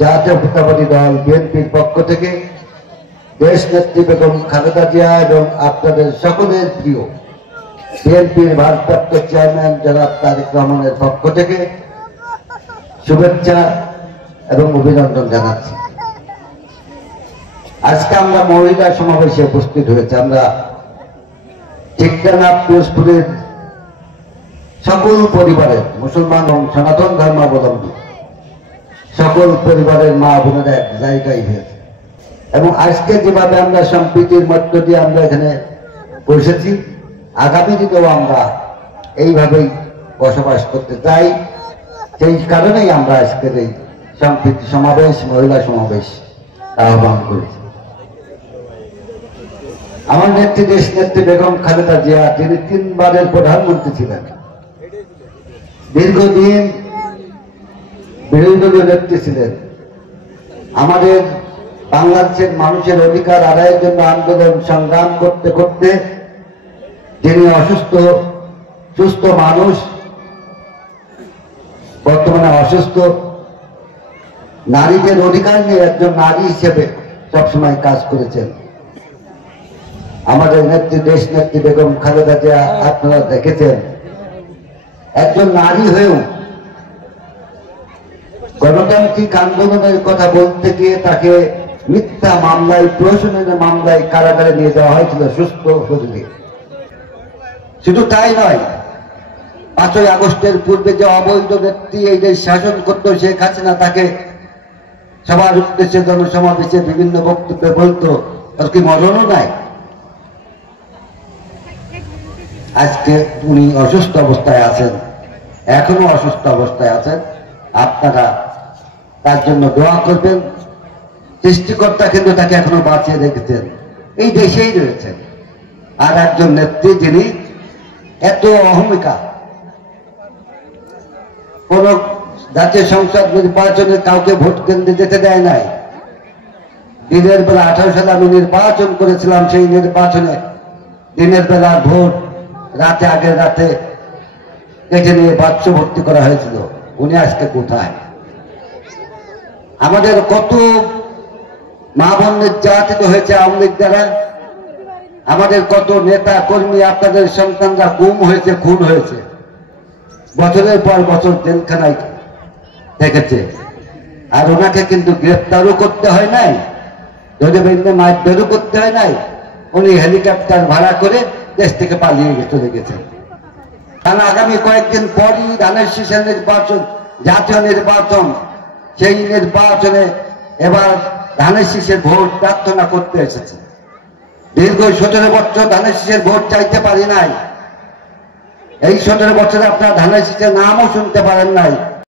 জাতীয়তাবাদী দল বিএনপির পক্ষ থেকে দেশ নেত্রী বেগম খালেদা জিয়া এবং আপনাদের সকলের প্রিয় বিএনপির ভারপ্রাপ্ত চেয়ারম্যান জনাব তারেক রহমানের পক্ষ থেকে শুভেচ্ছা এবং অভিনন্দন জানাচ্ছি। আজকে আমরা মহিলা সমাবেশে উপস্থিত হয়েছে। আমরা ঠিকানা পিরোজপুরের সকল পরিবারের মুসলমান এবং সনাতন ধর্মাবলম্বী সকল পরিবারের মা বোনেরা এক জায়গায় হয়েছে এবং আজকে যেভাবে আমরা সম্প্রীতির মধ্য দিয়ে আমরা এখানে বসেছি, আগামী দিনেও আমরা এইভাবেই বসবাস করতে চাই। সেই কারণেই আমরা আজকের এই সম্প্রীতি সমাবেশ, মহিলা সমাবেশ আহ্বান করেছি। আমার নেত্রী দেশ নেত্রী বেগম খালেদা জিয়া, যিনি 3 বারের প্রধানমন্ত্রী ছিলেন, দীর্ঘদিন বিরোধী দলীয় নেত্রী ছিলেন, আমাদের বাংলাদেশের মানুষের অধিকার আদায়ের জন্য আন্দোলন সংগ্রাম করতে করতে যিনি সুস্থ মানুষ, বর্তমানে অসুস্থ, নারীদের অধিকার নিয়ে একজন নারী হিসেবে সবসময় কাজ করেছেন। আমাদের নেত্রী দেশ নেত্রী বেগম খালেদা জিয়া, আপনারা দেখেছেন একজন নারী হয়েও গণতান্ত্রিক আন্দোলনের কথা বলতে গিয়ে তাকে মিথ্যা মামলায়, প্রহসনের মামলায় কারাগারে নিয়ে যাওয়া হয়েছিল সুস্থ শরীরে। শুধু তাই নয়, 5ই আগস্টের পূর্বে যে অবৈধ ব্যক্তি এই দেশ শাসন করত শেখ হাসিনা, তাকে সবার উদ্দেশ্যে জনসমাবেশে বিভিন্ন বক্তব্যে বলতো তার কি মরণও নাই। আজকে উনি অসুস্থ অবস্থায় আছেন, এখনো অসুস্থ অবস্থায় আছেন। আপনারা তার জন্য দোয়া করবেন। সৃষ্টিকর্তা কিন্তু তাকে এখনো বাঁচিয়ে রেখেছেন, এই দেশেই রয়েছেন। আর একজন নেত্রী যিনি এত অহমিকা, কোন জাতীয় সংসদ নির্বাচনে কাউকে ভোট কেন্দ্রে যেতে দেয় নাই। দিনের বেলা 18 সালে আমি নির্বাচন করেছিলাম, সেই নির্বাচনে দিনের বেলা ভোট রাতে, আগের রাতে কেটে নিয়ে বাচ্চ ভর্তি করা হয়েছিল। উনি আজকে কোথায়? আমাদের কত মা বোন নির্যাতিত হয়েছে আওয়ামী লীগ দ্বারা, আমাদের কত নেতা কর্মী, আপনাদের সন্তানরা গুম হয়েছে, খুন হয়েছে, বছরের পর বছর জেলখানায় থেকেছে। আর ওনাকে কিন্তু গ্রেপ্তারও করতে হয় নাই, ধরে বেঁধে মারধরও করতে হয় নাই। উনি হেলিকপ্টার ভাড়া করে দেশ থেকে পালিয়ে চলে গেছেন। কারণ আগামী কয়েকদিন পরই ধানের শীষের নির্বাচন, জাতীয় নির্বাচন। সেই নির্বাচনে এবার ধানের শীষের ভোট প্রার্থনা করতে এসেছে। দীর্ঘ 17 বছর ধানের শীষের ভোট চাইতে পারি নাই। এই 17 বছরে আপনারা ধানের শীষের নামও শুনতে পারেন নাই।